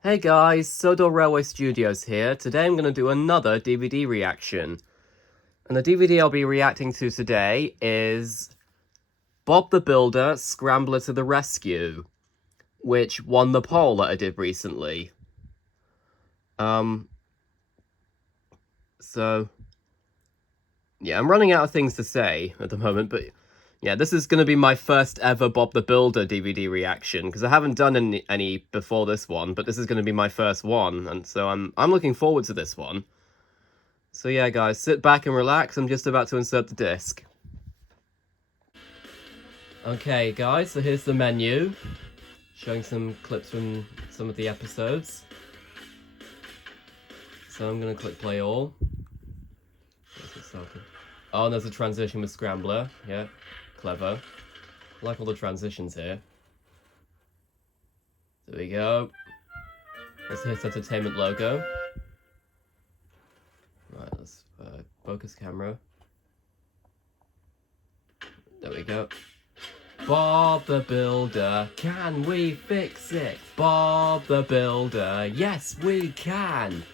Hey guys, Sodor Railway Studios here. Today I'm going to do another DVD reaction. And the DVD I'll be reacting to today is Bob the Builder, Scrambler to the Rescue, which won the poll that I did recently. So, yeah, I'm running out of things to say at the moment, but yeah, this is going to be my first ever Bob the Builder DVD reaction, because I haven't done any before this one, but this is going to be my first one, and so I'm looking forward to this one. So yeah, guys, sit back and relax. I'm just about to insert the disc. Okay, guys, so here's the menu, showing some clips from some of the episodes. So I'm going to click play all. Oh, and there's a transition with Scrambler. Yeah, clever. I like all the transitions here. There we go. Let's hit entertainment logo. Right, let's focus camera. There we go. Bob the Builder, can we fix it? Bob the Builder, yes we can!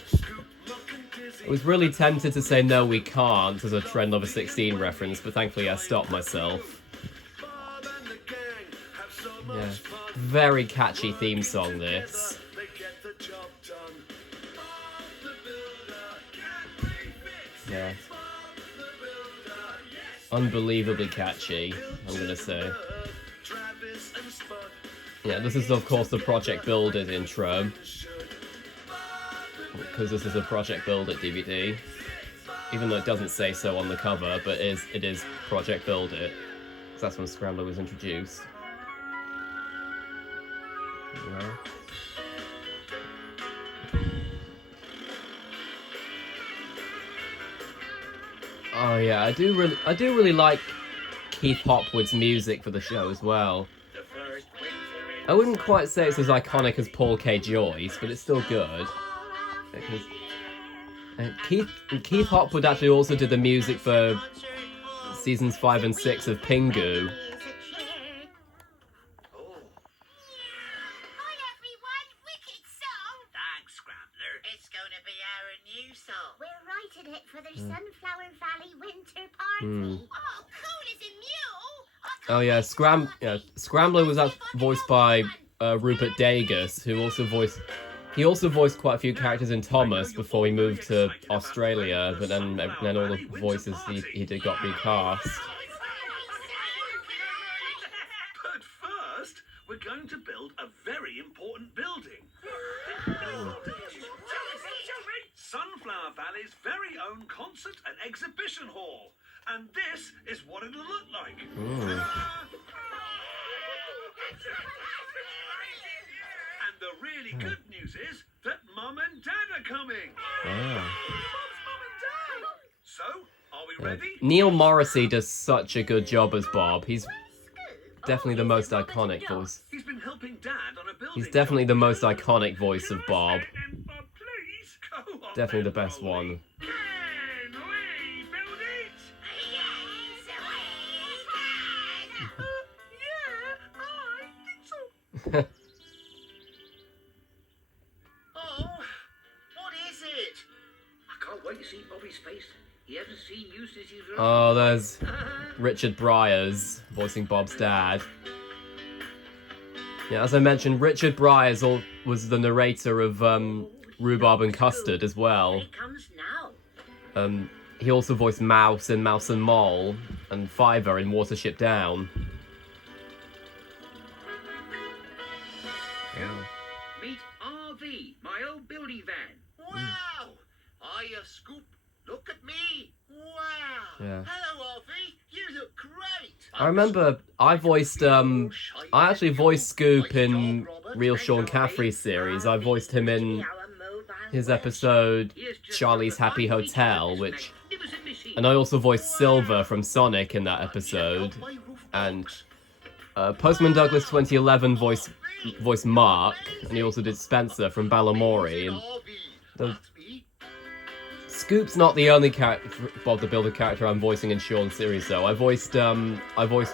I was really tempted to say no we can't as a Trend Lover 16 reference, but thankfully I stopped myself. Yeah, very catchy theme song this. Yeah. Unbelievably catchy, I'm gonna say. Yeah, this is of course the Project Build It intro, because this is a Project Build It DVD, even though it doesn't say so on the cover, but it is Project Build It, because that's when Scrambler was introduced. Yeah. Oh yeah, I do really like Keith Hopwood's music for the show as well. I wouldn't quite say it's as iconic as Paul K. Joyce, but it's still good. Keith Hopwood actually also did the music for seasons 5 and 6 of Pingu. For the Sunflower Valley Winter Party. Oh, cool as a mule. Oh yeah, Scrambler was voiced by Rupert Dagus, who also voiced quite a few characters in Thomas before he moved to Australia, but then all the voices he did got recast. But first, we're going to build a very important building. Sunflower Valley's very own concert and exhibition hall. And this is what it'll look like. And the really good news is that Mum and Dad are coming. So, are we ready? Neil Morrissey does such a good job as Bob. He's definitely the most iconic voice. He's been helping Dad on a building. He's definitely the most iconic voice of Bob. Definitely the best one. Can we build it? Yes, we can. Yeah, I think so. Oh, what is it? I can't wait to see Bobby's face. He hasn't seen you since he's... Oh, there's Richard Briers voicing Bob's dad. Yeah, as I mentioned, Richard Briers was the narrator of Rhubarb and Custard as well. It comes now. He also voiced Mouse in Mouse and Mole, and Fiver in Watership Down. Meet RV, my old building van. Wow! Are you Scoop? Look at me! Wow! Yeah. Hello, Alfie. You look great. I remember I actually voiced Scoop in Real Sean Caffrey's series. I voiced him in his episode Charlie's Happy Hotel, and I also voiced Silver from Sonic in that episode, and Postman Douglas 2011 voiced Mark, and he also did Spencer from Balamory. And Scoop's not the only Bob the Builder character I'm voicing in Sean's series, though. I voiced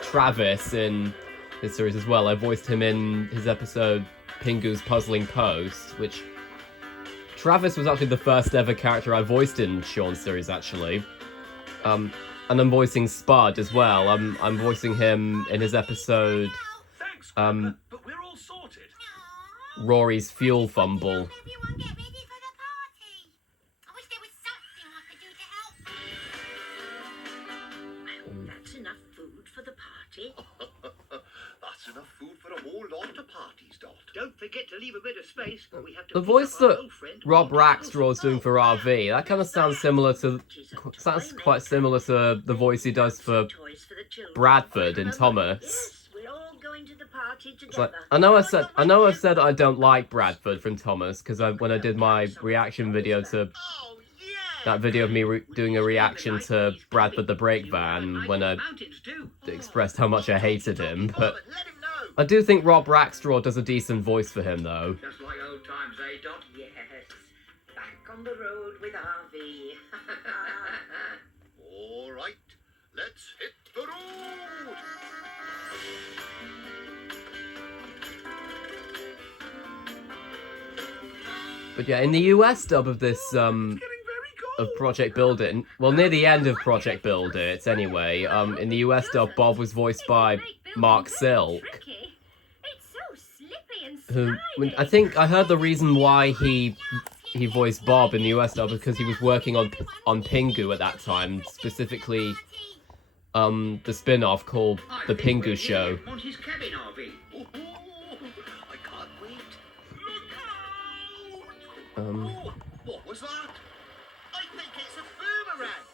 Travis in his series as well. I voiced him in his episode Pingu's puzzling post, which Travis was actually the first ever character I voiced in Sean's series, actually. And I'm voicing Spud as well. I'm voicing him in his episode, Thanks, Scrambler, but we're all sorted. Rory's Fuel Fumble. Everyone get ready for the party. I wish there was something I could do to help. That's enough food for the party. That's enough food for a whole lot of parties, Dot. Don't forget to leave a bit of space. We have to The pick voice up our that old friend. Rob Rackstraw's doing for RV, that kind of sounds similar to, sounds quite similar to the voice he does for Toys for the children. Bradford in Thomas. Yes, we're all going to the party It's like, together. I know I've said that I don't like Bradford from Thomas, because when I did my reaction video to Oh, yeah! that video of me doing a reaction to Bradford the Brake Van, when I Mountains too. expressed how much I hated him, but Let him know. I do think Rob Rackstraw does a decent voice for him, though. Just like old times, eh, Dot? Yes. Back on the road with RV. All right, let's hit the road. But yeah, in the US dub of this, Getting very cold. of Project Build It, well, near the end of Project Build It, anyway, in the US dub, Bob was voiced by Mark Silk, It's so slippy and who, slimy. I think I heard the reason why he voiced Bob in the US dub because he was working on Pingu at that time, specifically the spin-off called The Pingu Show. On his cabin RV. Oh, I can't wait. Look out! Oh, what was that? I think it's a boomerang.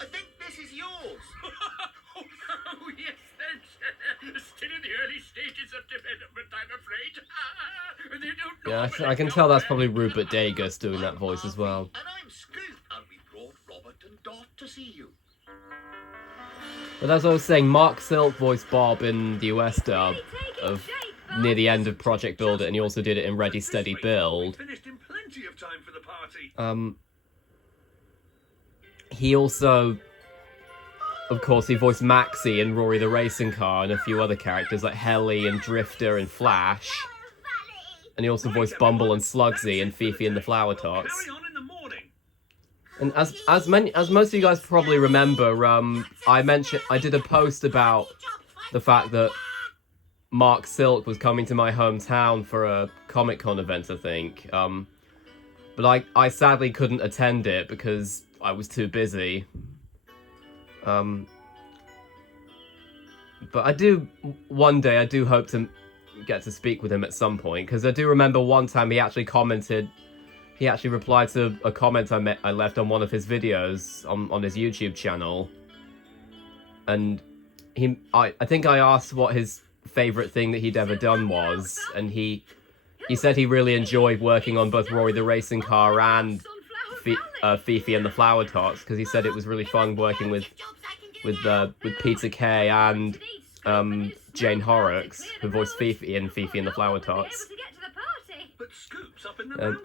I think this is yours. Oh, no, yes, thanks. Still in the early stages of development, I'm afraid. They don't Yeah, normally I can tell that's probably Rupert Dagus doing that voice as well. And I'm Scoop, and we brought Robert and Dot to see you. But as I was saying, Mark Silk voiced Bob in the US dub of near the end of Project Build It, and he also did it in Ready Steady Build. Finished in plenty of time for the party. He also, of course, he voiced Maxie in Rory the Racing Car and a few other characters like Helly and Drifter and Flash. And he also voiced Bumble and Slugsy in Fifi and the Flower Tots. Carry on in the morning. And as most of you guys probably remember, I did a post about the fact that Mark Silk was coming to my hometown for a Comic-Con event, I think. But I sadly couldn't attend it because I was too busy. But one day I do hope to get to speak with him at some point, because I do remember one time he actually replied to a comment I left on one of his videos on his YouTube channel. And I think I asked what his favourite thing that he'd ever done was, and he said he really enjoyed working on both Rory the Racing Car and Fifi and the Flower Tots, because he said it was really fun working with Peter Kay and Jane Horrocks, who voiced Fifi in Fifi and the Flower Tots. But Scoop's up in the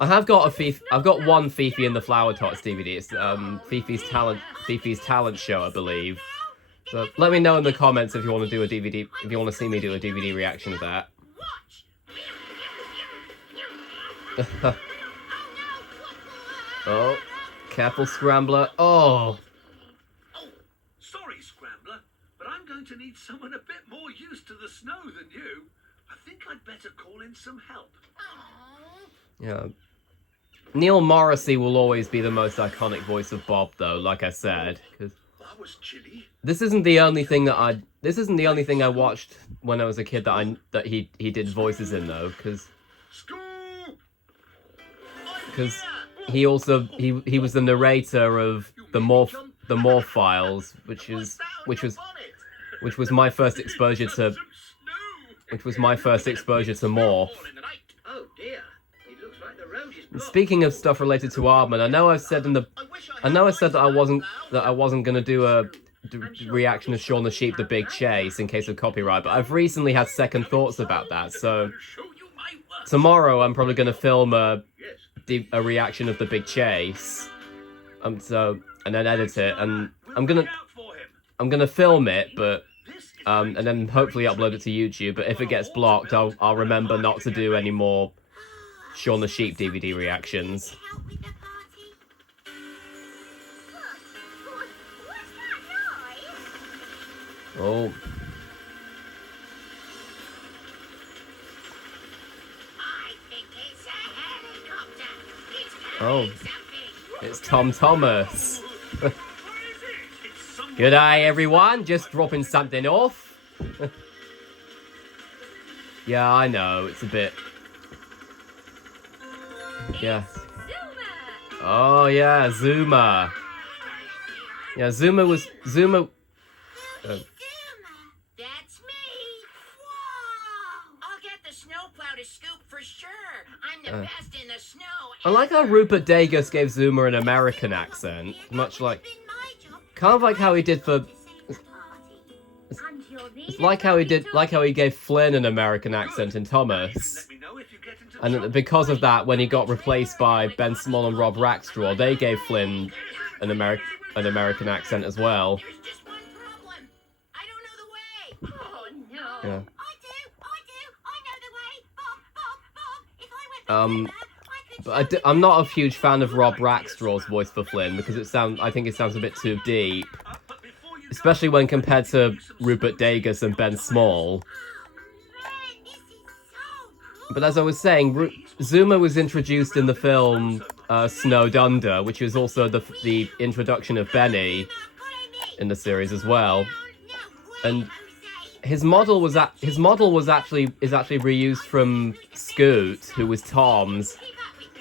I've got one Fifi and the Flower Tots DVD. It's Fifi's talent show, I believe. So let me know in the comments if you want to do a DVD, if you want to see me do a DVD reaction of that. Oh, careful, Scrambler. Oh. Sorry, Scrambler, but I'm going to need someone a bit more used to the snow than you. I think I'd better call in some help. Yeah. Neil Morrissey will always be the most iconic voice of Bob, though, like I said, because That was chilly. this isn't the only thing I watched when I was a kid that he did voices in, though, because Scoop! he was the narrator of the Morph Files, which was my first exposure to Morph. Oh dear. It looks like the road is blocked. Speaking of stuff related to Aardman, I know I said that I wasn't gonna do a reaction of Shaun the Sheep: The Big Chase in case of copyright, but I've recently had second thoughts about that. So Show you my work. tomorrow I'm probably gonna film a reaction of The Big Chase, and then edit it, and I'm gonna Look out for I'm gonna film it, but and then hopefully upload it to YouTube. But if it gets blocked, I'll remember not to do any more Shaun the Sheep DVD reactions. Help with the party. What's that noise? Oh, I think it's a helicopter. It's Oh. carrying something. it's Tom Thomas. What is it? It's someone. Good day, everyone. Just dropping something off. Yeah, I know. It's a bit. Yeah. Zuma. Oh yeah, Zuma. Yeah, Zuma was Zuma. Zuma. That's me. Whoa. I'll get the snowplow to scoop for sure. I'm the best in the snow. I like how Rupert Degas gave Zuma an American accent, much like, kind of like how he did for. It's like how he gave Flynn an American accent in Thomas. Let me know if you get into And trouble. because of that, when he got replaced by Ben Small and Rob Rackstraw, they gave Flynn an American accent as well. There's just one problem. I don't know the way. Oh no. Yeah. I do. I know the way. Bob. If I went Um, I could. But I'm not a huge fan of Rob Rackstraw's voice for Flynn because I think it sounds a bit too deep, But before you especially when compared to Rupert Degas and Ben Small. Man, this is so cool. But as I was saying, Zuma was introduced in the film Snowed Under, which was also the introduction of Benny in the series as well. And his model was actually reused from Scoot, who was Tom's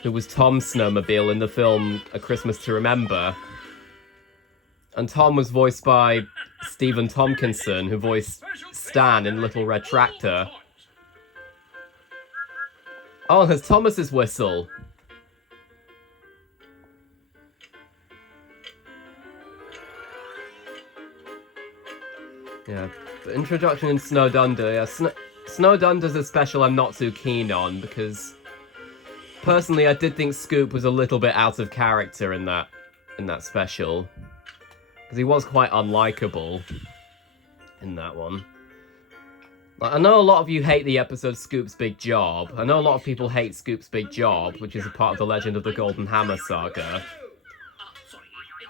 snowmobile in the film A Christmas to Remember. And Tom was voiced by Stephen Tompkinson, who voiced Stan in Little Red Tractor. Oh, there's Thomas's whistle. Yeah, the introduction in Snowed Under. Yeah, Snowed Under's a special I'm not too keen on because personally I did think Scoop was a little bit out of character in that special because he was quite unlikable in that one. Like, I know a lot of you hate the episode Scoop's Big Job. I know a lot of people hate Scoop's Big Job, which is a part of the Legend of the Golden Hammer saga.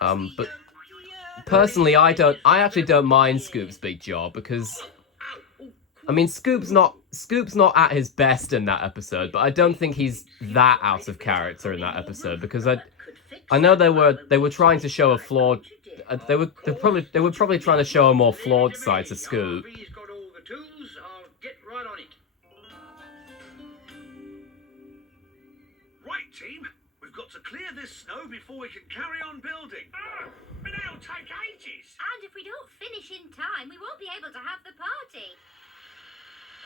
But personally, I actually don't mind Scoop's Big Job because, I mean, Scoop's not at his best in that episode, but I don't think he's that out of character in that episode because I know they were trying to show a flawed. They were probably trying to show a more flawed side to Scoop. He's got all the tools. I'll get right on it. Right, team. We've got to clear this snow before we can carry on building. But that'll take ages. And if we don't finish in time, we won't be able to have the party.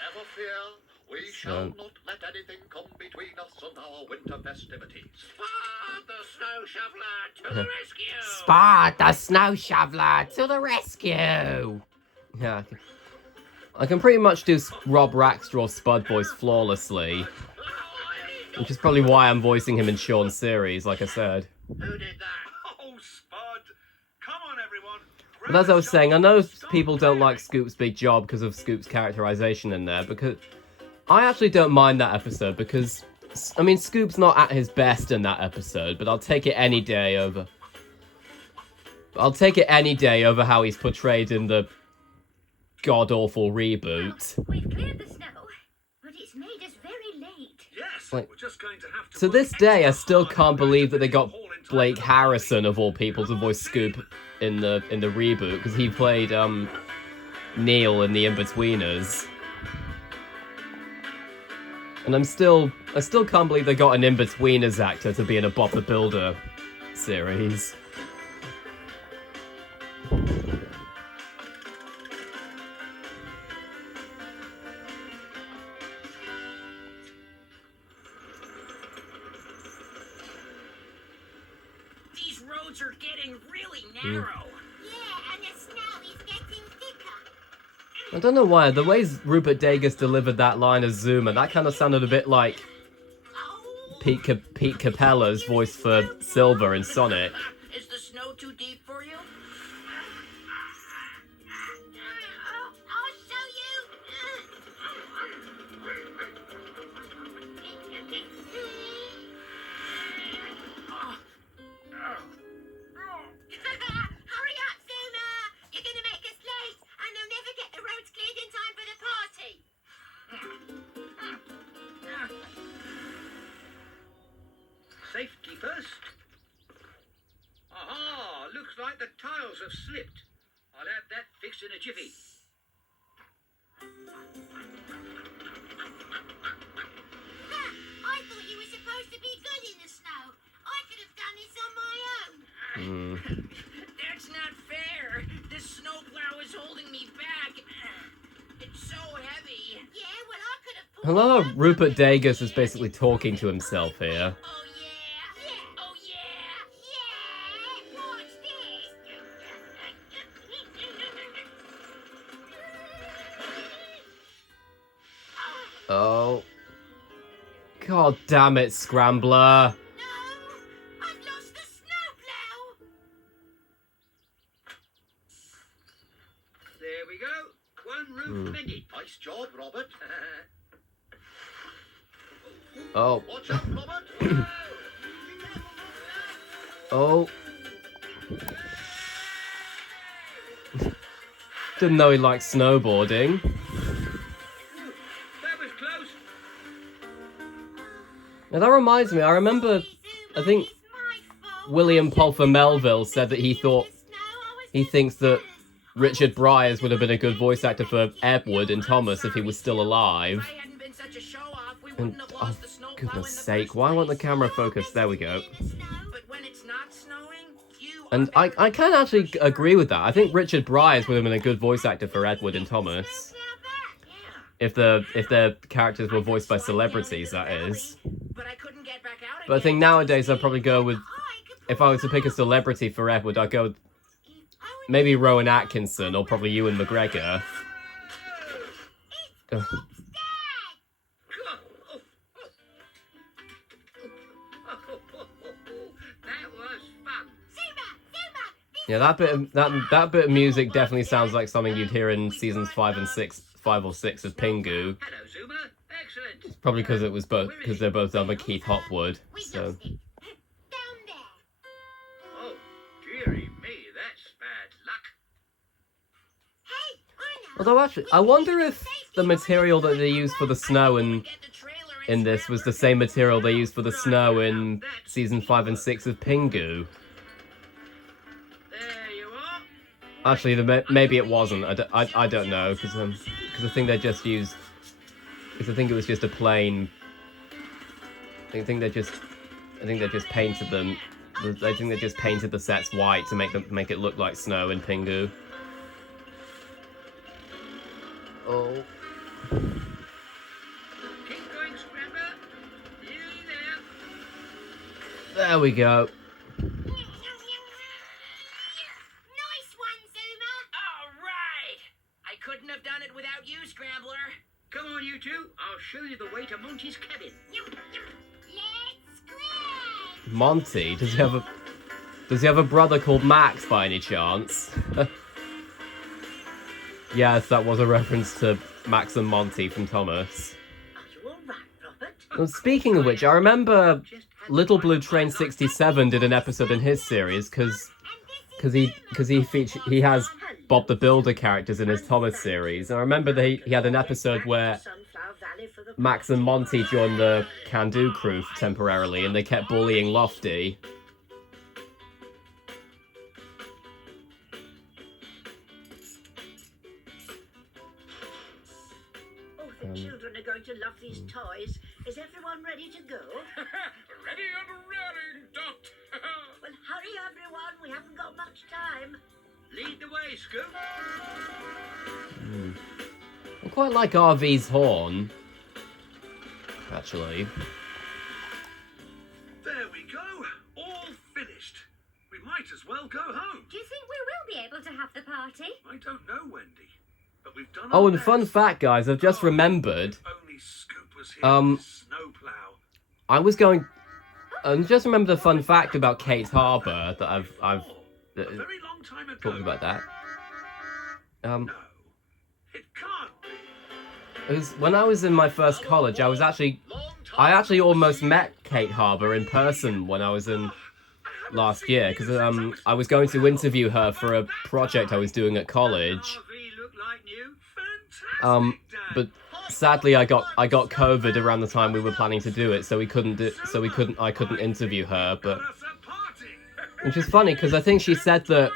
Never fear, we shall not let anything come between us and our winter festivities. Spot the snow shoveler to the rescue! Spot the snow shoveler to the rescue! Yeah, I can pretty much do Rob Rackstraw's Spud voice flawlessly, which is probably why I'm voicing him in Shaun's series, like I said. Who did that? Oh, Spud. Come on, everyone. But as I was saying, I know people don't like Scoop's Big Job because of Scoop's characterization in there, because I actually don't mind that episode because, I mean, Scoop's not at his best in that episode, but I'll take it any day over. I'll take it any day over how he's portrayed in the god-awful reboot. We've cleared the snow, but it's made us very late. Yes, Like, we're just going to have to To work this day, I extra still hard can't to believe that they got haul in time Blake for the Harrison, of all people, to voice Scoop in the reboot, because he played Neil in The Inbetweeners. And I still can't believe they got an Inbetweeners actor to be in a Bob the Builder series. These roads are getting really narrow. Yeah, and the snow is getting thicker. I don't know why, the way Rupert Degas delivered that line as Zuma, that kind of sounded a bit like Pete Capella's voice for Silver in Sonic. Is the snow too deep for you? Safety first. Aha! Looks like the tiles have slipped. I'll have that fixed in a jiffy. I thought you were supposed to be good in the snow. I could have done this on my own. That's not fair. This snowplow is holding me back. It's so heavy. Yeah, well, I could have pulled I love it how up Rupert with Dagus is basically talking to himself here. Oh yeah. Yeah. Oh yeah. Yeah, watch this. Oh. God damn it, Scrambler. No, I've lost the snowplow. There we go. One roof mended. Nice job, Robert. Oh. Watch out, Robert. Oh. Didn't know he liked snowboarding. That was close. Now that reminds me, I remember, I think It's my fault. William Pulfer Melville said that he thinks that Richard Briers would have been a good voice actor for Edward and Thomas if he was still alive. If I hadn't been such a show-off, we And, wouldn't have oh, lost the snowplow in goodness the sake, first why won't the place. camera focus? There we go. But when it's not snowing, you And are I can actually agree with that. I think Richard Briers would have been a good voice actor for Edward and Thomas. If their characters were voiced by celebrities, that is. But I couldn't get back out But I think again. nowadays I'd probably go with, if I was to pick a celebrity for Edward, I'd go with maybe Rowan Atkinson or probably Ewan McGregor. Ugh. That was fun. Yeah, that bit of music definitely sounds like something you'd hear in seasons 5 or 6 of Pingu. Hello, Zuma. Excellent. Probably because they're both done by Keith Hopwood. So Down there. Oh, dearie me, that's bad luck. Hey, I know. although actually, I wonder if the material that they used for the snow in this was the same material they used for the snow in season 5 and 6 of Pingu. There you are. Actually, maybe it wasn't. I don't know because I think they just used. Because I think it was just a plain. I think they just painted them. I think they just painted the sets white to make it look like snow in Pingu. Oh. Keep going, Scrambler. Nearly there. There we go. Nice one, Zuma. All right. I couldn't have done it without you, Scrambler. Come on, you two. I'll show you the way to Monty's cabin. Let's scram. Monty, does he have a brother called Max by any chance? Yes, that was a reference to Max and Monty from Thomas. Are you all right, Robert? Well, speaking of which, I remember Little Blue Train 67 did an episode in his series because he has Bob the Builder characters in his Thomas series. And I remember he had an episode where Sunflower Valley for the Max and Monty joined the Can-Do crew temporarily, and they kept bullying Lofty. Oh, the children are going to love these toys. Is everyone ready to go? Ready and raring, Dot. Well, hurry, everyone. We haven't got much time. Lead the way, Scoop. I quite like RV's horn, actually. There we go. All finished. We might as well go home. Do you think we will be able to have the party? I don't know, Wendy. But we've done Oh, our and fun best. fact, guys, I've just remembered. If only Scoop was here Um, with his snowplow. I was going. Just remember the fun fact about Kate Harbour that I've A very long time ago. talked about that. No, it can't be. It was when I was in my first college. I actually almost met Kate Harbour in person when I was in last year because I was going to interview her for a project I was doing at college. RV look like new? Fantastic, Um, Dad. but sadly I got COVID around the time we were planning to do it, so I couldn't interview her, but which is funny because I think she said that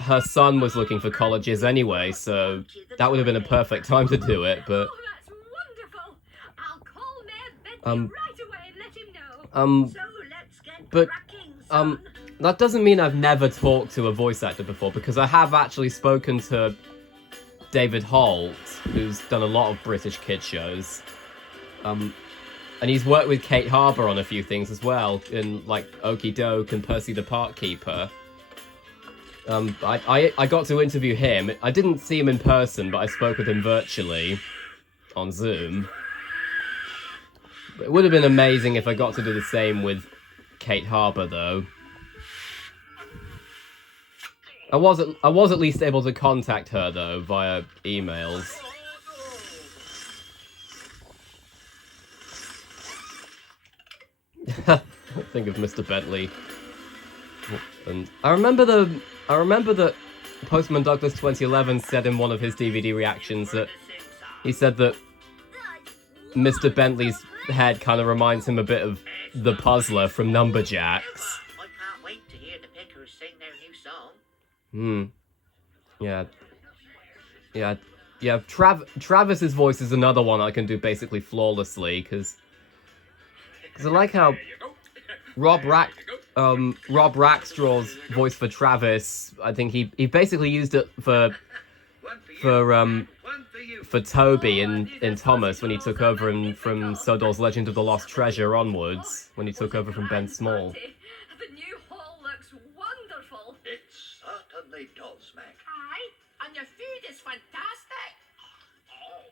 her son was looking for colleges anyway, so that would have been a perfect time to do it, but Oh, that's wonderful. I'll call Mayor Bentley Um, right away and let him know. So let's get but, cracking, son. that doesn't mean I've never talked to a voice actor before, because I have actually spoken to David Holt, who's done a lot of British kid shows. And he's worked with Kate Harbour on a few things as well, in like Okie Doke and Percy the Park Keeper. I got to interview him. I didn't see him in person, but I spoke with him virtually on Zoom. It would have been amazing if I got to do the same with Kate Harbour, though. I was at least able to contact her, though, via emails. Think of Mr. Bentley. And I remember that Postman Douglas 2011 said in one of his DVD reactions that he said that Mr. Bentley's head kind of reminds him a bit of the Puzzler from Numberjacks. I can't wait to hear the Pickers sing their new song. Yeah. Travis's voice is another one I can do basically flawlessly, because I like how Rob Rackstraw's voice for Travis, I think he basically used it for Toby in Thomas when he took over from Sodor's Legend of the Lost Treasure onwards, when he took over from Ben Small. The new hall looks wonderful. It certainly does, Meg. Aye, and your food is fantastic. Oh,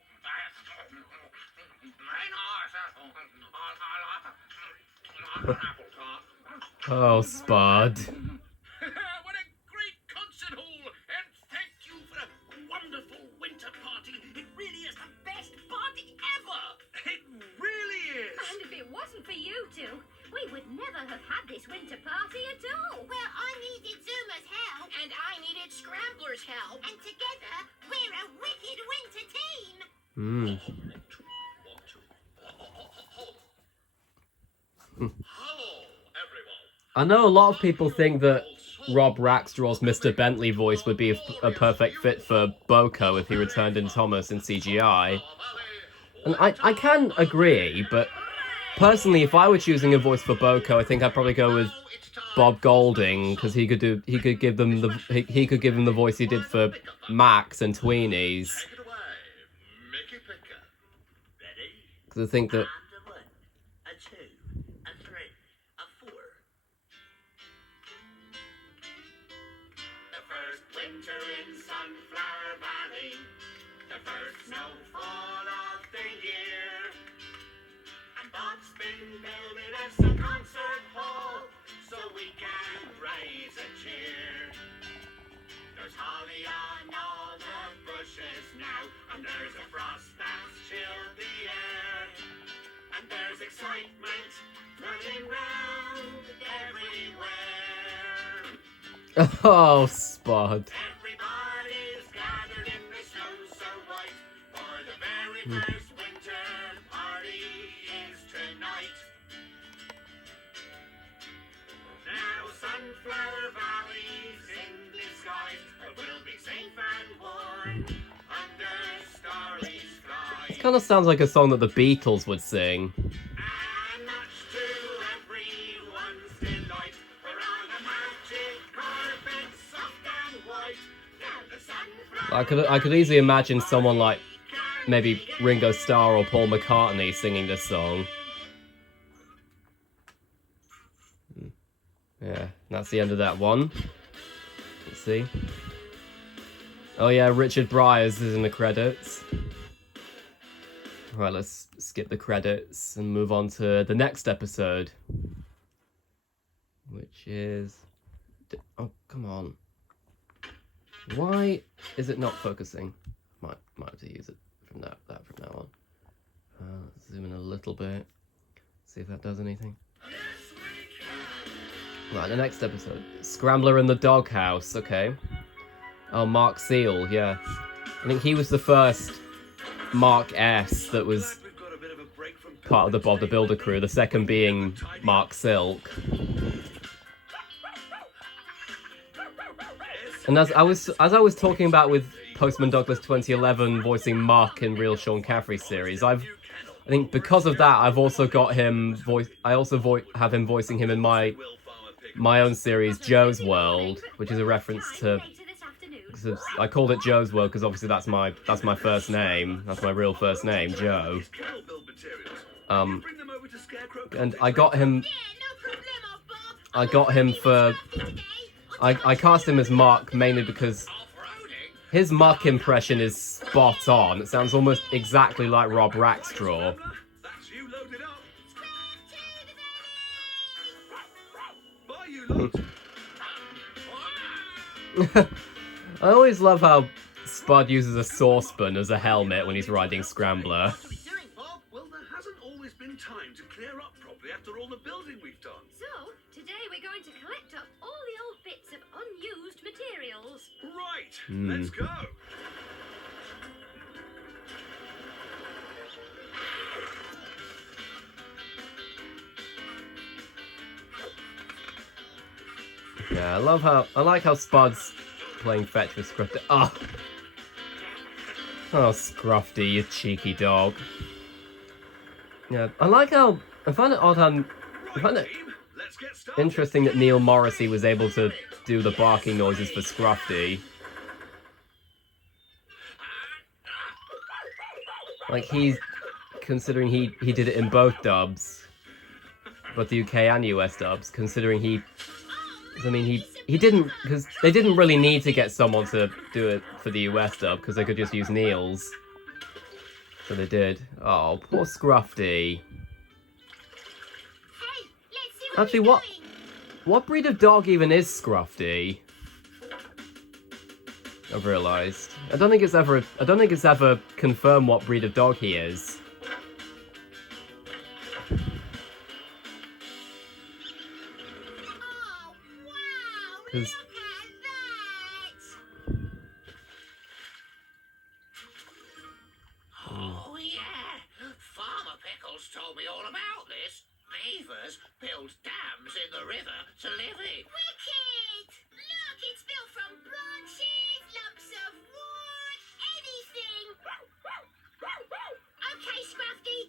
Oh, Spud. What a great concert hall! And thank you for a wonderful winter party. It really is the best party ever. It really is. And if it wasn't for you two, we would never have had this winter party at all. Well, I needed Zuma's help. And I needed Scrambler's help. And together, we're a wicked winter team. Hello, everyone. I know a lot of people think that Rob Rackstraw's Mr. Bentley voice would be a perfect fit for Boko if he returned in Thomas in CGI. And I can agree, but personally, if I were choosing a voice for Boko, I think I'd probably go with Bob Golding, because he could give them the voice he did for Max and Tweenies. Take it away, Mickey Picker. Ready? Because I think that And a 1, a 2, a 3, a 4. The first winter in Sunflower Valley, the first snowfall of the year. And Bob's been building us a concert hall so we can raise a cheer. There's holly on all the bushes now, and there's a frost that's chilled the air. And there's excitement running round everywhere. oh, Spud. Everybody's gathered in the snow so white, for the very first winter party is tonight. Now Sunflower Valley's in disguise, we'll be safe and warm under starry skies. Kind of sounds like a song that the Beatles would sing. And much to everyone's delight, we're on a magic carpet, soft and white. Now the sunflower I could easily imagine someone like maybe Ringo Starr or Paul McCartney singing this song. Yeah, that's the end of that one. Let's see. Oh yeah, Richard Bryars is in the credits. Right, let's skip the credits and move on to the next episode, which is... Oh, come on. Why is it not focusing? Might have to use it from now on. Let's zoom in a little bit. See if that does anything. Right, the next episode. Scrambler in the Doghouse, okay. Oh, Mark Seal, yeah. I think he was the first Mark S. that was We've got a bit of a break from part of the Bob the Builder crew. The second being Mark Silk. And as I was talking about with Postman Douglas 2011 voicing Mark in Real Sean Caffrey series, I think because of that I've also got him have him voicing him in my own series Joe's World, which is a reference to, I called it Joe's World because obviously that's my first name. That's my real first name, Joe. And I got him for I cast him as Mark mainly because his Mark impression is spot on. It sounds almost exactly like Rob Rackstraw. That's you loaded up. Bye, you lot. I always love how Spud uses a saucepan as a helmet when he's riding Scrambler. What are we doing, Bob? Well, there hasn't always been time to clear up properly after all the building we've done. So, today we're going to collect up all the old bits of unused materials. Right, let's go. Yeah, I like how Spud's playing fetch with Scruffy. Oh, Scruffy, you cheeky dog. Yeah, I find it odd I find it Let's get started. interesting that Neil Morrissey was able to do the barking noises for Scruffy. Like considering he did it in both dubs, both the UK and US dubs, considering he didn't, because they didn't really need to get someone to do it for the US dub, because they could just use Neil's. So they did. Oh, poor Scruffy. Hey, let's see Actually, he's what- doing. What breed of dog even is Scruffy? I've realised. I don't think it's ever confirmed what breed of dog he is. Oh, wow, 'Cause- look at that. Oh, yeah. Farmer Pickles told me all about this. Beavers build dams in the river to live in. Wicked! Look, it's built from branches, lumps of wood, anything. Okay, Scruffy,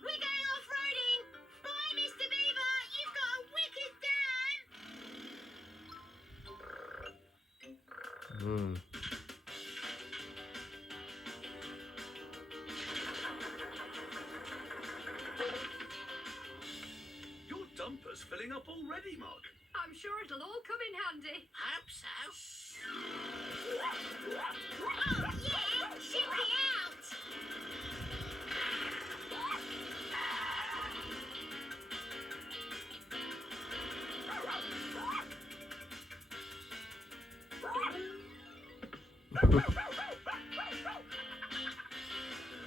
we're going off-roading. Bye, Mr. Beaver. You've got a wicked dam. Hmm. Your dumper's filling up already, Mark. I'm sure it'll all come in handy. Hope so. Oh, yeah! Ship me out!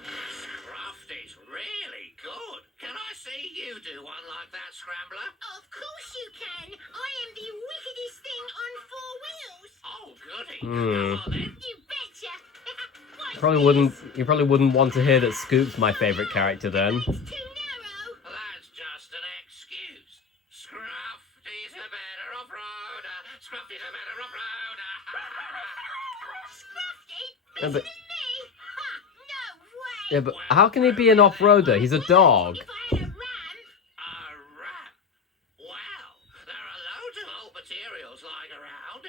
Scruffy's really good. Can I see you do one like that, Scrambler? Of course you can! I am the wickedest thing on four wheels! Oh, goody. Hmm. Come on, then. You betcha! Watch You probably wouldn't want to hear that Scoop's my favourite character then. this. Too narrow! That's just an excuse. Scruffy's a better off-roader. Scruffy's a better off-roader. Scruffy? Yeah, Better but- than me? Ha! No way! Yeah, but how can he be an off-roader? He's a dog. If I had a ram, A ramp? Well, there are loads of old materials lying around.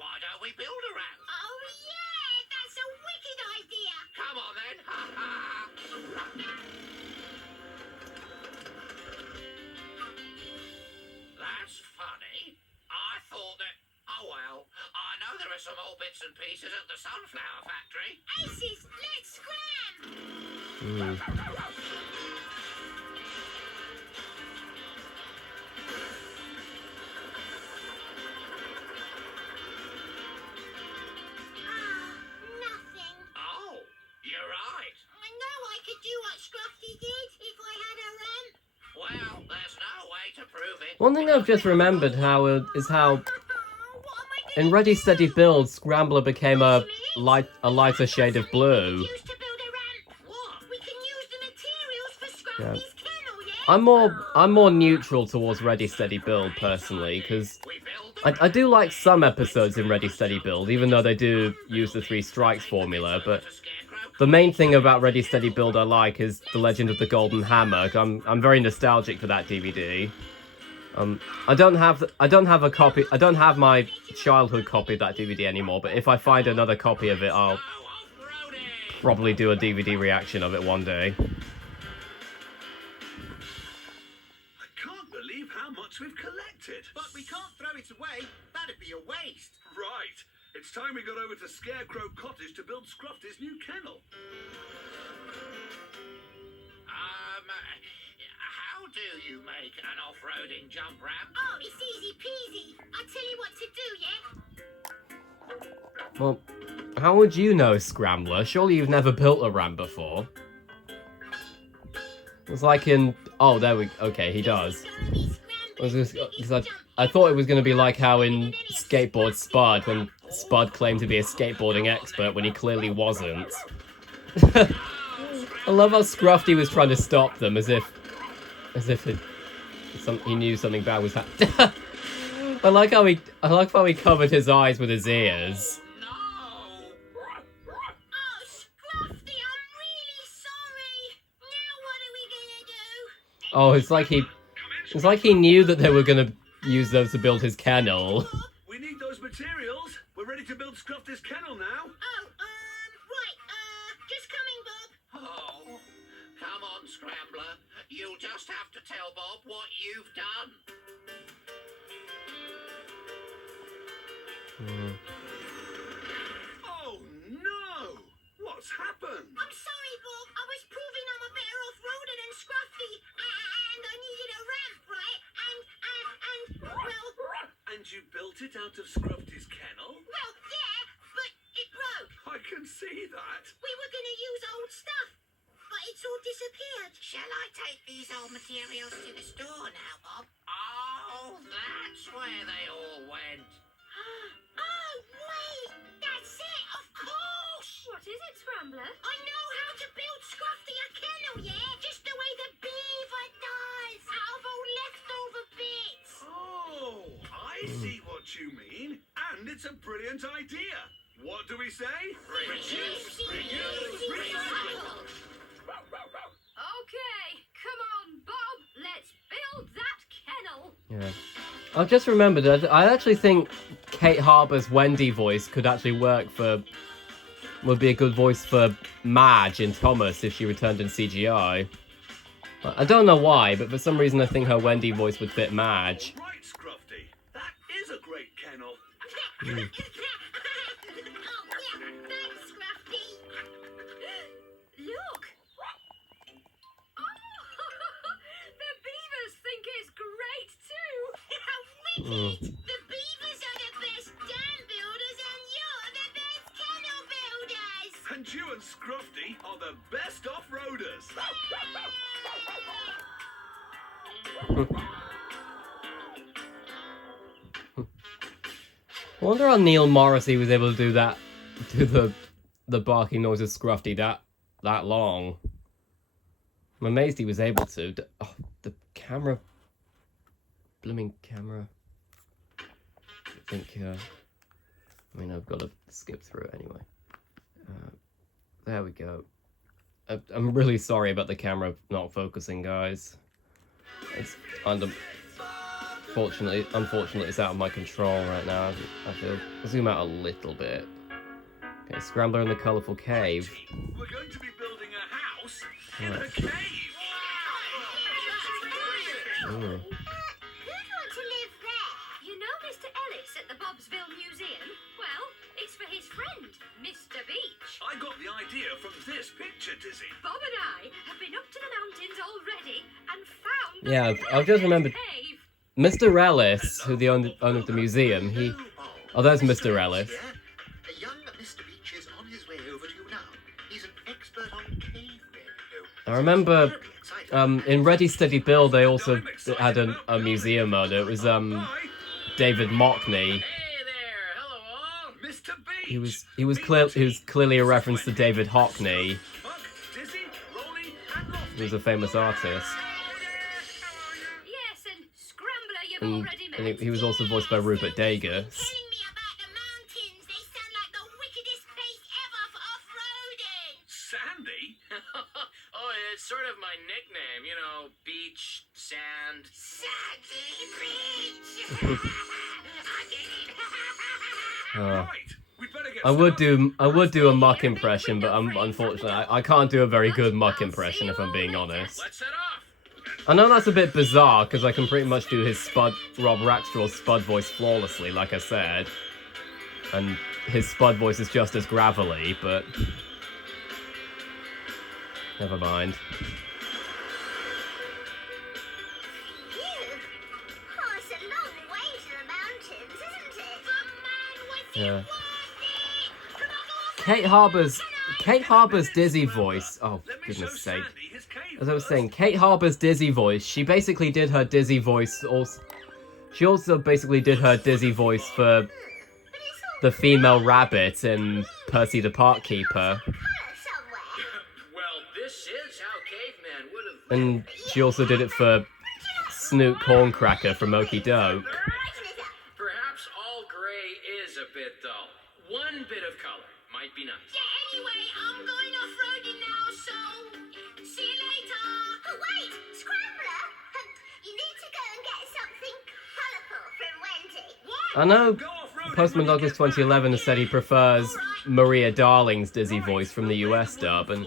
Why don't we build a ramp? oh yeah! That's a wicked idea! Come on then. That's funny. I thought that. Oh well. I know there are some old bits and pieces at the sunflower factory. Aces, let's scram! Hmm. Nothing. Oh, you're right. I know I could do what Scruffy did if I had a ramp. Well, there's no way to prove it. One thing I've just remembered is how What am I in gonna Ready do? Steady Build, Scrambler became a lighter shade of blue. Used to build a ramp. What? Yeah. His kennel, yeah? I'm more neutral towards Ready Steady Build personally, because I do like some episodes in Ready Steady Build, even though they do use the 3 strikes formula. But the main thing about Ready Steady Build I like is The Legend of the Golden Hammer. I'm very nostalgic for that DVD. I don't have a copy. I don't have my childhood copy of that DVD anymore. But if I find another copy of it, I'll probably do a DVD reaction of it one day. I can't believe how much we've collected. But we can't throw it away. That'd be a waste. Right. It's time we got over to Scarecrow Cottage to build Scruffy's new kennel. How do you make an off-roading jump ramp? Oh, it's easy peasy. I'll tell you what to do, yeah? Well, how would you know, Scrambler? Surely you've never built a ramp before. It's like in... Oh, there we... Okay, he does. I thought it was going to be like how in Skateboard Spud, when Spud claimed to be a skateboarding expert when he clearly wasn't. I love how Scruffy was trying to stop them, as if he knew something bad was happening. I like how he covered his eyes with his ears. Oh, Scruffy, I'm really sorry. Now what are we gonna do? Oh, it's like he knew that they were gonna use those to build his kennel. We need those materials. We're ready to build Scruffy's kennel now. Oh, right, just coming, Bob. Oh, come on, Scrambler. You'll just have to tell Bob what you've done. Oh no! What's happened? I'm sorry, Bob. I was proving I'm a better off-roader than Scruffy, and I needed a ramp, right? Well... And you built it out of Scruffy's kennel? Well, yeah, but it broke. I can see that. We were gonna use old stuff, but it's all disappeared. Shall I take these old materials to the store now, Bob? Oh, that's where they all went. Oh, wait! That's it, of course! What is it, Scrambler? I know how to build Scruffy a kennel, yeah? Just the way the beaver does, out of all leftover bits. Oh, I see what you mean. And it's a brilliant idea. What do we say? Reduce, reuse, recycle. Okay, come on, Bob. Let's build that kennel. Yeah. I've just remembered that I actually think Kate Harbour's Wendy voice could actually would be a good voice for Madge in Thomas if she returned in CGI. I don't know why, but for some reason I think her Wendy voice would fit Madge. Right, Scruffy. That is a great kennel. Oh, yeah, thanks, Scruffy. Look. Oh, the beavers think it's great too. Wicked! The beavers are the best dam builders, and you're the best kennel builders. And you and Scruffy are the best off-roaders. I wonder how Neil Morrissey was able to do that, do the barking noise of Scruffy that long. I'm amazed he was able to. Oh, the camera, blooming camera. I think. I mean, I've got to skip through it anyway. There we go. I'm really sorry about the camera not focusing, guys. It's unfortunately, it's out of my control right now. I have to zoom out a little bit. Okay, Scrambler in the Colourful Cave. We're going to be building a house in Right. a cave. Ooh. Who'd want to live there? You know Mr. Ellis at the Bobsville Museum? Well, it's for his friend, Mr. Beach. I got the idea from this picture, Dizzy. Bob and I have been up to the mountains already and found the Yeah, I've just remembered. cave. Mr. Ellis, who the owner of the museum, he... Oh, there's Mr. Ellis. A young Mr. Beach is on his way over to you now. He's an expert on cavemen, I remember in Ready Steady Build they also had a museum owner. It was David Mockney. Hey there, hello all. Mr. Beach. He was clearly a reference to David Hockney. Muck, Dizzy, Rolly, and Lofty. He was a famous artist. Yes, and Scrambler you've And, already met. and he was also voiced by Rupert Dagus. Telling me about the mountains. They sound like the wickedest place ever for off-roading. Sandy? Oh, it's sort of my nickname, you know, beach, sand. Sandy Beach. I get it. Uh, Right. We'd better get I would do a muck impression, but unfortunately I can't do a very good muck impression if I'm being honest. Let's set off. I know that's a bit bizarre because I can pretty much do his Rob Rackstraw's Spud voice flawlessly, like I said, and his Spud voice is just as gravelly, but never mind. Phew. Oh, it's a long way to the mountains, isn't it? But man, was it Yeah. worth it? Can I go off? Kate Harbour's Dizzy voice. Oh, Let me show goodness sake. Sandy his cave As I was first. saying, Kate Harbour's Dizzy voice, she basically did her Dizzy voice also. She also basically did her Dizzy voice for But it's all the female rabbit in Percy the Park Keeper. colour somewhere. Well, this is how caveman would have And she also did it for Snoot Corncracker from Okie Doke. Brighten it up. Perhaps all gray is a bit dull. One bit of color might be nice. Yeah, anyway, I'm going off-roading now, so see you later. Oh, wait, Scrambler. You need to go and get something colourful from Wendy. What? I know Go off-roading Postman when you Douglas get back. 2011 has said he prefers Maria Darling's Dizzy voice from the US dub, and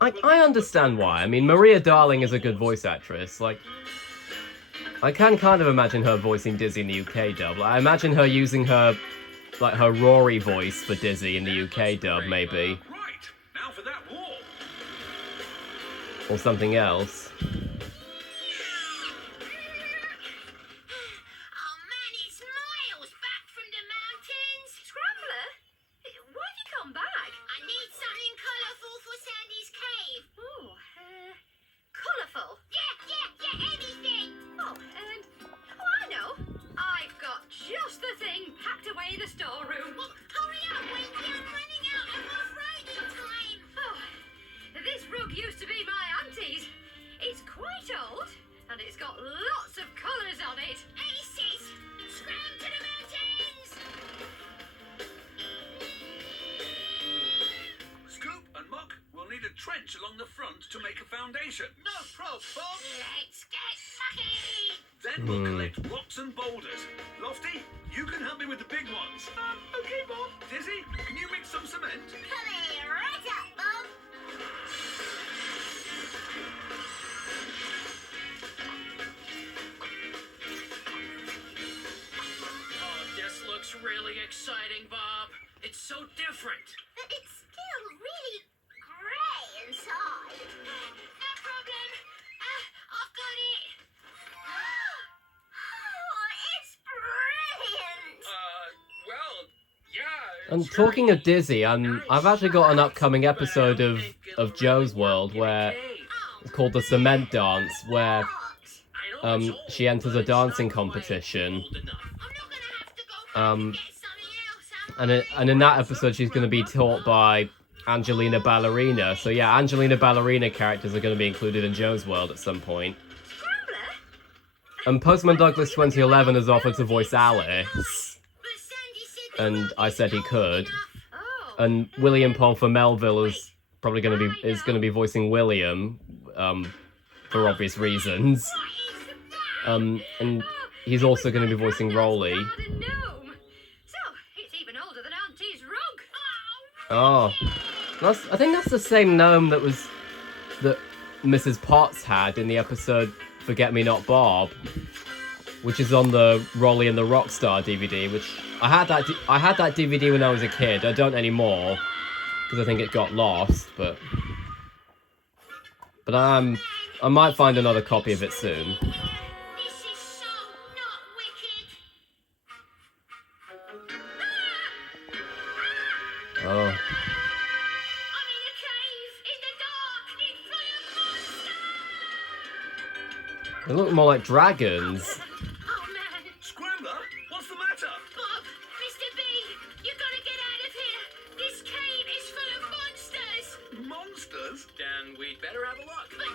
I understand why. I mean, Maria Darling is a good voice actress. Like, I can kind of imagine her voicing Dizzy in the UK dub. Like, I imagine her using her Rory voice for Dizzy in the UK dub, maybe, Right. Now for that wall. or something else. Oh, man, it's miles back from the mountains. Scrambler? Why'd you come back? I need something colourful for Sandy's cave. Oh, colourful. Yeah, anything. Oh, I know. I've got just the thing packed away in the storeroom. Well, hurry up, Wendy. I'm running out of off-roading time. Oh, this rug used to be my auntie's. It's quite old, and it's got lots of colours on it. Aces, scram to the mountains. Scoop and Muck will need a trench along the front to make a foundation. No problem, Bob. Let's get mucky. Then we'll collect rocks and boulders. Lofty, you can help me with the big ones. Okay, Bob. Dizzy, can you mix some cement? Coming right up, Bob. Oh, this looks really exciting, Bob. It's so different. But it's still really grey inside. No problem. I've got it. Oh, it's brilliant. Well, yeah. And talking of Dizzy, I've actually got an upcoming episode of Joe's World where it's called the Cement Dance, where she enters a dancing competition. I'm not gonna have to go back and get something else. And in that episode, she's going to be taught by Angelina Ballerina. So yeah, Angelina Ballerina characters are going to be included in Joe's World at some point. Scrambler? And Postman Douglas 2011 has offered to voice Alice, But Sandy said there and won't I be said he enough. could. Oh. And William Pulfer Melville is probably going to be voicing William, for obvious reasons. What is that? And he's also going to be voicing Rolly. Garden gnome. So, it's even older than Auntie's rug. Oh, I think that's the same gnome that Mrs. Potts had in the episode Forget Me Not Bob, which is on the Rolly and the Rockstar DVD. Which I had that DVD when I was a kid. I don't anymore because I think it got lost. But I might find another copy of it soon. This is so not wicked. Oh, I'm in a cave in the dark. It's full of monsters. they look more like dragons. Oh man, Scrambler, what's the matter? Bob, Mr. B, you gotta get out of here. This cave is full of monsters. Monsters? Then we'd better have a look. But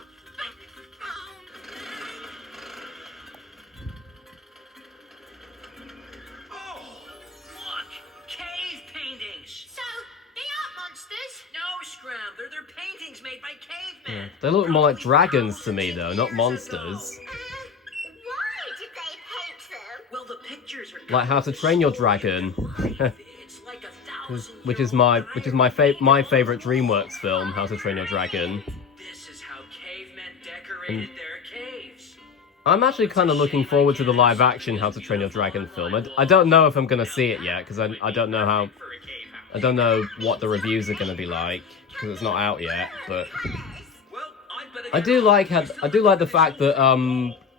Scrambler. They're paintings made by cavemen. They look more like dragons to me, though, not monsters. Why did they paint them? Well, the pictures are Like How to Train Your Dragon, It's like 1,000 which is years my old. my favorite DreamWorks film, How to Train Your Dragon. This is how cavemen decorated their caves. I'm actually kind of looking forward to the live-action How to Train Your Dragon film. I don't know if I'm gonna see it yet because I don't know how. For a cave house. I don't know what the reviews are going to be like because it's not out yet, but Well, I'd better I do like the fact that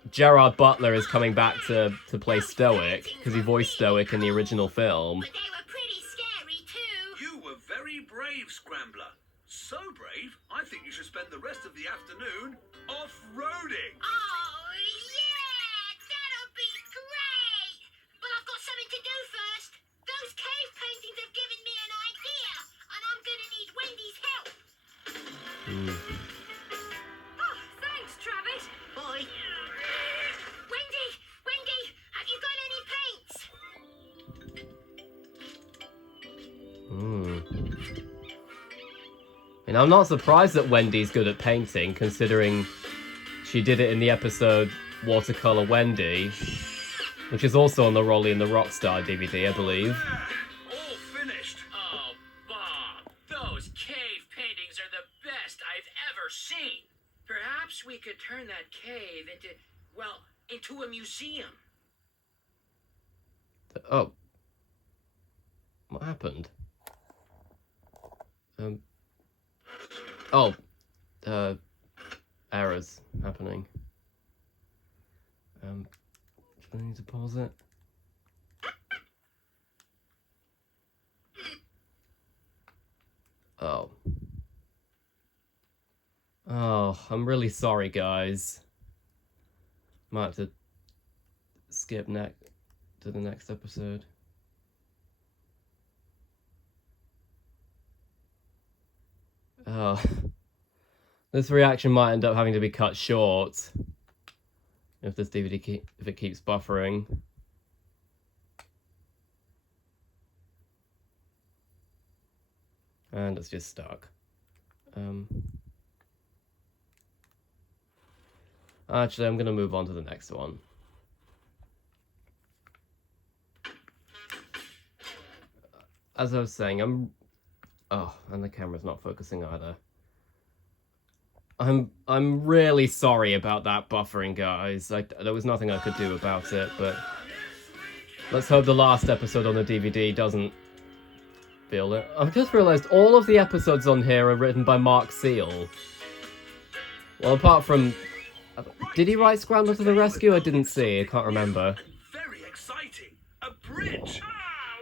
Gerard Butler is coming back to play Stoic because he voiced Stoic in the original film. But they were pretty scary too. You were very brave, Scrambler. So brave, I think you should spend the rest of the afternoon off-roading. Oh, yeah, that'll be great. But I've got something to do first. Those cave paintings have given me an idea, and I'm gonna need Wendy's help. Oh, thanks, Travis. Bye. Wendy, have you got any paints? And I'm not surprised that Wendy's good at painting, considering she did it in the episode Watercolor Wendy, which is also on the Rolly and the Rockstar DVD, I believe. All finished. Oh, Bob, those cave paintings are the best I've ever seen. Perhaps we could turn that cave into a museum. Oh. What happened? Errors happening. Do I need to pause it? Oh. Oh, I'm really sorry, guys. Might have to skip to the next episode. Oh. This reaction might end up having to be cut short if this DVD if it keeps buffering. And it's just stuck. Actually, I'm gonna move on to the next one. As I was saying, oh, and the camera's not focusing either. I'm really sorry about that buffering, guys. There was nothing I could do about it, but let's hope the last episode on the DVD doesn't feel it. I've just realised all of the episodes on here are written by Mark Seal. Well, apart from... Did he write Scrambler to the Rescue? I didn't see. I can't remember. Very exciting. A bridge. Rock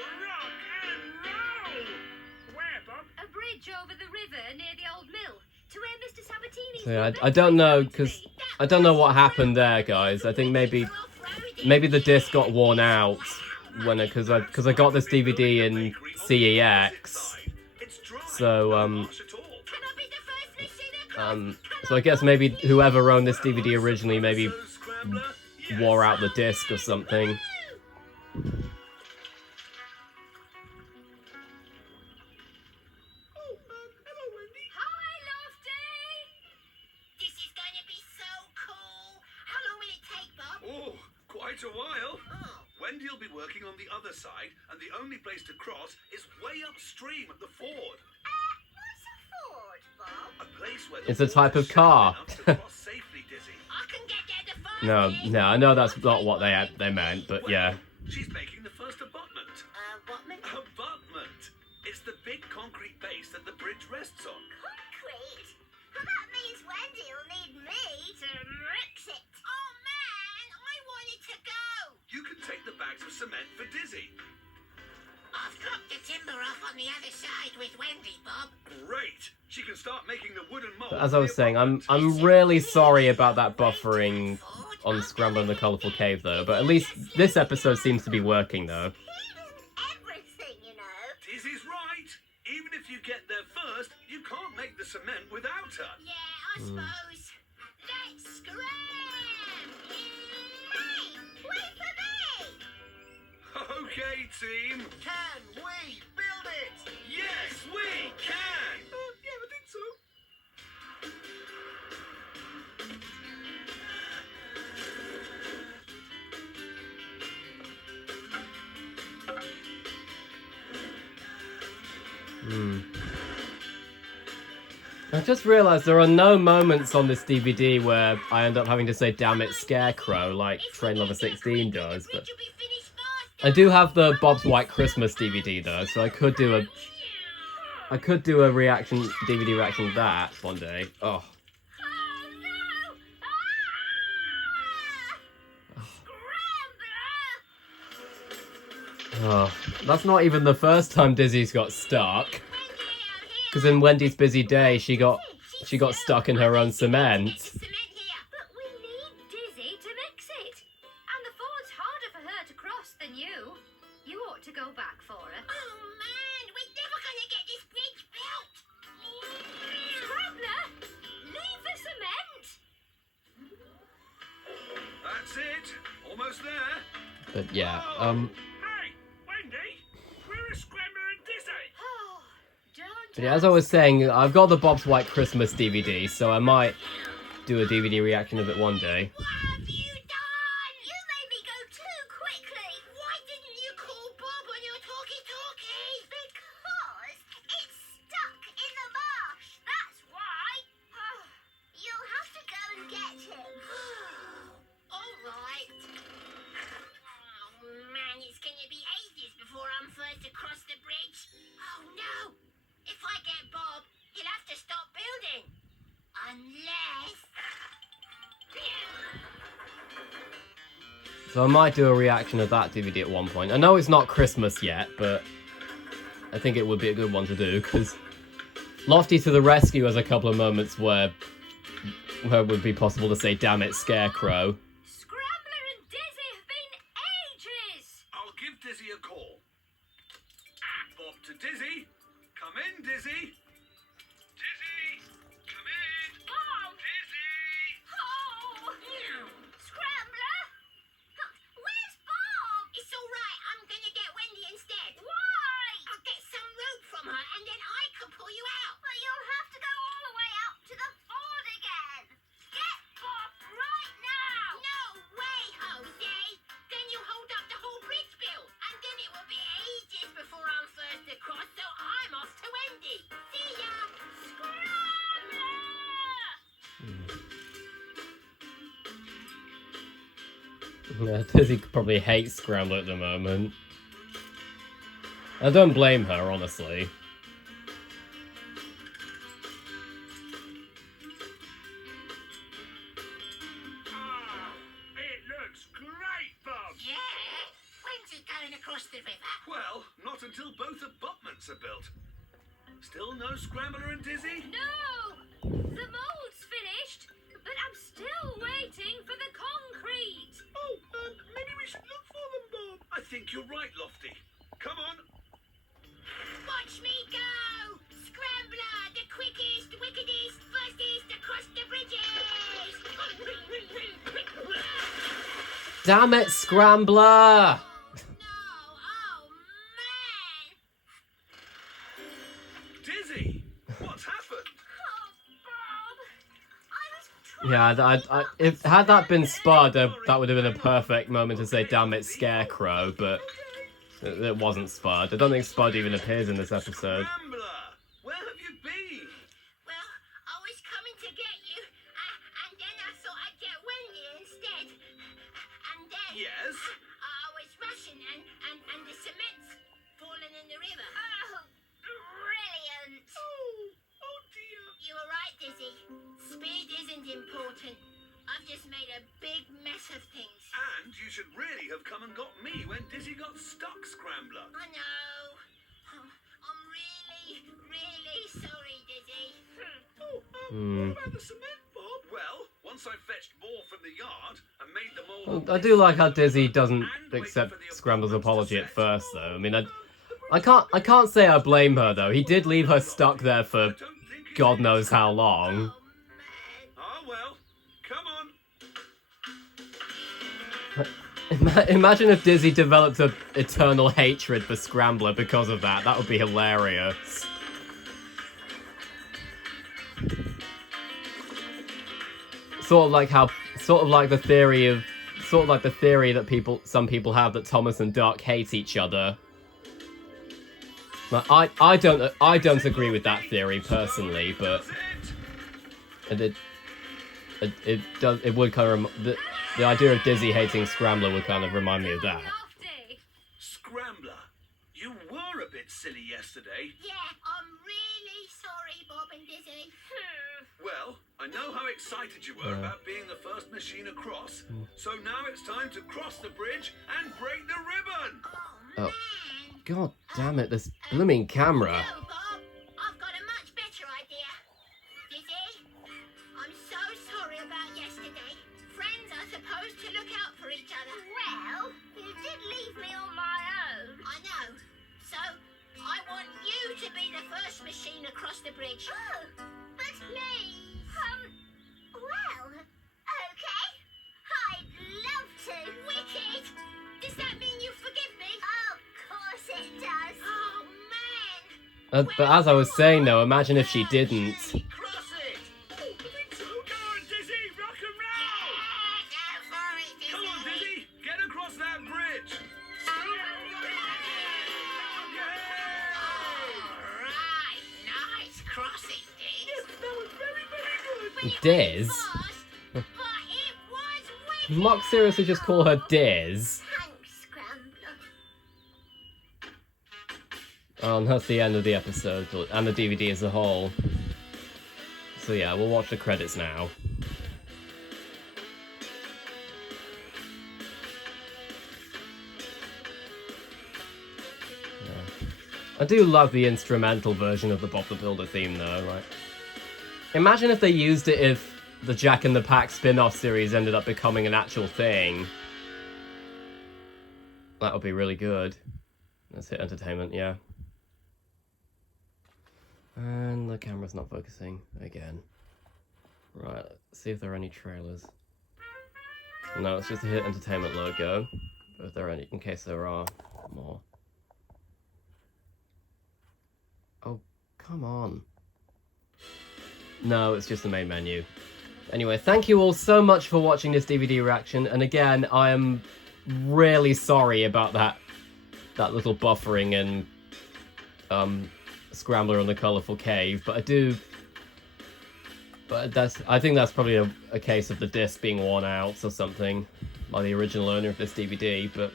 and roll! Where, Bob? A bridge over the river near the old mill to where Mr. Sabatini's... So yeah, I don't know, because I don't know what happened there, guys. I think maybe the disc got worn out when because I got this DVD in CEX. So so I guess maybe whoever owned this DVD originally maybe wore out the disc or something. Hi, Lofty! This is going to be so cool. How long will it take, Bob? Oh, quite a while. Oh. Wendy will be working on the other side, and the only place to cross is way upstream at the ford. What's a ford, Bob? A place where the It's a type water's of car. shallow enough to cross safely, Dizzy. I can get there the fastest. No, I know that's not what they meant, but yeah. She's making the first abutment. What meant Abutment. It's the big concrete base that the bridge rests on. concrete? Well, that means Wendy will need me to mix it. Oh, man, I wanted to go. You can take the bags of cement for Dizzy. I've dropped the timber off on the other side with Wendy, Bob. Great. She can start making the wooden mold. But as I was saying, I'm really sorry about that buffering on Scrambler and the Colourful Cave, though. But at least this episode seems to be working, though. Everything, you know. Dizzy's right. Even if you get there first, you can't make the cement without her. Yeah, I suppose. Let's scram! Hey, wait for me! Okay, team. Can we build it? Yes, we can. Yeah, I just realised there are no moments on this DVD where I end up having to say "damn it, Scarecrow" like Train Lover 16 does, but I do have the Bob's White Christmas DVD though, so I could do a reaction DVD reaction of that one day. Oh. Oh, that's not even the first time Dizzy's got stuck. Because in Wendy's Busy Day, she got stuck in her own cement. But we need Dizzy to mix it. And the ford's harder for her to cross than you. You ought to go back for her. Oh man, we're never gonna get this bridge built. Scrambler, leave the cement. That's it. Almost there. But yeah, Hey, Wendy, where are Scrambler and Dizzy? Oh, don't. but yeah, as I was saying, I've got the Bob's White Christmas DVD, so I might do a DVD reaction of it one day. What have you done? You made me go too quickly. Why didn't you call Bob on your talkie-talkie? Because it's stuck in the marsh. That's why. You'll have to go and get him. All right. Oh man, it's gonna be ages before I'm first across the bridge. Oh no! If I get Bob, he'll have to stop building. Unless... So I might do a reaction of that DVD at one point. I know it's not Christmas yet, but I think it would be a good one to do, because Lofty to the Rescue has a couple of moments where it would be possible to say "damn it, Scarecrow." Scrambler and Dizzy have been ages. I'll give Dizzy a call. Bob to Dizzy. Come in, Dizzy. Dizzy, come in. Bob! Dizzy. Oh! Scrambler? Where's Bob? It's all right. I'm gonna get Wendy instead. Why? I'll get some rope from her and then I can pull you out. But you'll have to go all the way up to the ford again. Get Bob right now. No way, Jose. Then you hold up the whole bridge build. And then it will be ages before I'm first across, so I'm off to Wendy. See ya. Scrambler! Yeah, Dizzy probably hates Scrambler at the moment. I don't blame her, honestly. It looks great, Bob. Yeah? When's it going across the river? Well, not until both abutments are built. Still no Scrambler and Dizzy? No! The mold's finished, but I'm still waiting for the concrete. Oh, maybe we should look for them, Bob. I think you're right, Lofty. Come on. Watch me go! Scrambler, the quickest, wickedest, fastest across the bridges! Damn it, Scrambler! Oh, man! Dizzy, what's happened? Oh, Bob! I was trying Yeah, if had that been Spud, that would have been a perfect moment to say "damn it, Scarecrow," but it wasn't Spud. I don't think Spud even appears in this episode. Scrambler, where have you been? Well, I was coming to get you, and then I thought I'd get Wendy instead. And then... Yes? I was rushing, and the cement's fallen in the river. Oh, brilliant! Oh dear. You were right, Dizzy. Speed isn't important. I've just made a big mess of things. And you should really have come and got me when Dizzy got stuck, Scrambler. I know. I'm really, really sorry, Dizzy. What about the cement, Bob? Well, once I fetched more from the yard and made them all... I do like how Dizzy doesn't accept Scrambler's apology at first, though. I mean, I can't say I blame her though. He did leave her stuck there for God knows how long. Ah, well, come on. Imagine if Dizzy developed an eternal hatred for Scrambler because of that. That would be hilarious. sort of like the theory that some people have that Thomas and Duck hate each other. Like, I don't agree with that theory personally, but it would kind of the idea of Dizzy hating Scrambler would kind of remind me of that. Scrambler, you were a bit silly yesterday. Yeah, I'm really sorry, Bob and Dizzy. Well, I know how excited you were about being the first machine across. So now it's time to cross the bridge and break the ribbon. Oh, man. God damn it, this blooming camera. No, Bob, I've got a much better idea. Dizzy, I'm so sorry about yesterday. Friends are supposed to look out for each other. Well, you did leave me on my own. I know. So, I want you to be the first machine across the bridge. Oh, but please. Well, okay. I'd love to. Wicked! Does that mean you forgive me? Of course it does. Oh, man! But as I was saying though, imagine if she didn't. Cross it! Go on, Dizzy! Rock and roll! Go for it, Dizzy! Come on, Dizzy! Get across that bridge! Alright, nice crossing, Diz. That was very, very good! Diz? But it was wicked! Mock seriously just call her Diz. Thanks, Scrambler. Oh, and that's the end of the episode, and the DVD as a whole. So yeah, we'll watch the credits now. Yeah. I do love the instrumental version of the Bob the Builder theme though, right? Imagine if they used it if the Jack and the Pack spin-off series ended up becoming an actual thing. That would be really good. Let's hit entertainment, yeah. And the camera's not focusing again. Right, let's see if there are any trailers. No, it's just a hit entertainment logo. But if there are any, in case there are more. Oh, come on. No, it's just the main menu. Anyway, thank you all so much for watching this DVD reaction. And again, I am really sorry about that little buffering and Scrambler on the Colourful Cave, but I think that's probably a case of the disc being worn out or something by the original owner of this DVD, but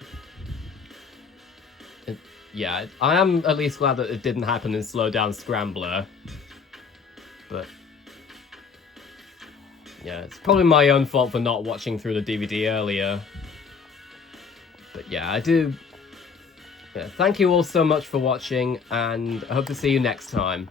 yeah, I am at least glad that it didn't happen in Slow Down Scrambler, but yeah, it's probably my own fault for not watching through the DVD earlier, but yeah, yeah, thank you all so much for watching, and I hope to see you next time.